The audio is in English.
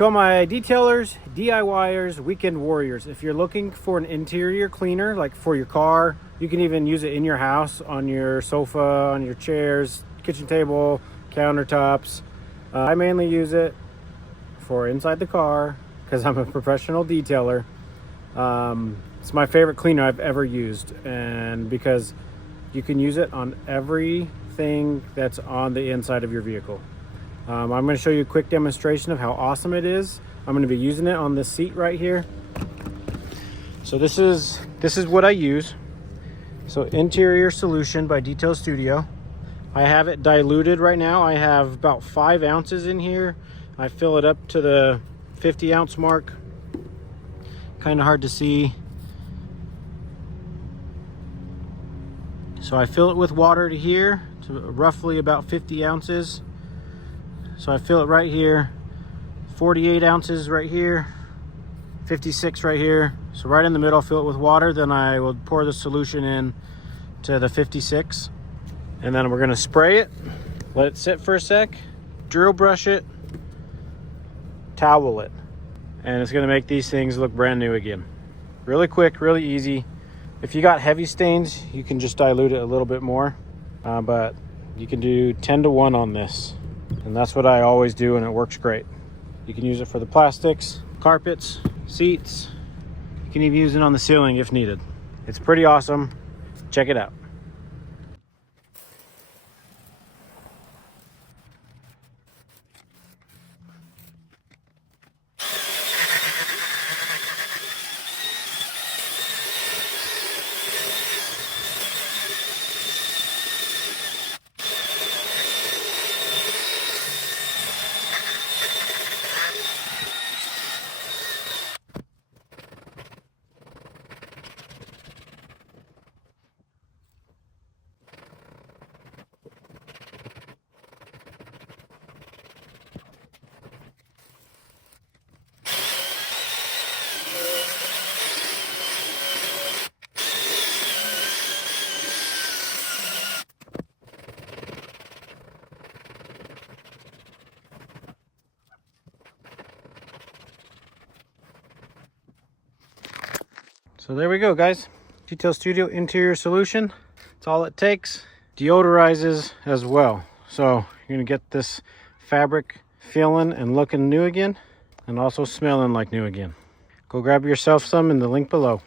To all my detailers, DIYers, weekend warriors, if you're looking for an interior cleaner, like for your car, you can even use it in your house, on your sofa, on your chairs, kitchen table, countertops. I mainly use it for inside the car because I'm a professional detailer. It's my favorite cleaner I've ever used, and because you can use it on everything that's on the inside of your vehicle. I'm going to show you a quick demonstration of how awesome it is. I'm going to be using it on this seat right here. So this is what I use. So Interior Solution by Detail Studio. I have it diluted right now. I have about 5 ounces in here. I fill it up to the 50 ounce mark. Kind of hard to see. So I fill it with water to here, to roughly about 50 ounces. So I fill it right here, 48 ounces right here, 56 right here. So right in the middle, I'll fill it with water. Then I will pour the solution in to the 56. And then we're gonna spray it, let it sit for a sec, drill brush it, towel it. And it's gonna make these things look brand new again. Really quick, really easy. If you got heavy stains, you can just dilute it a little bit more, but you can do 10 to 1 on this. And that's what I always do, and it works great. You can use it for the plastics, carpets, seats. You can even use it on the ceiling if needed. It's pretty awesome. Check it out. So there we go, guys. Detail Studio Interior Solution. It's all it takes. Deodorizes as well. So you're gonna get this fabric feeling and looking new again, and also smelling like new again. Go grab yourself some in the link below.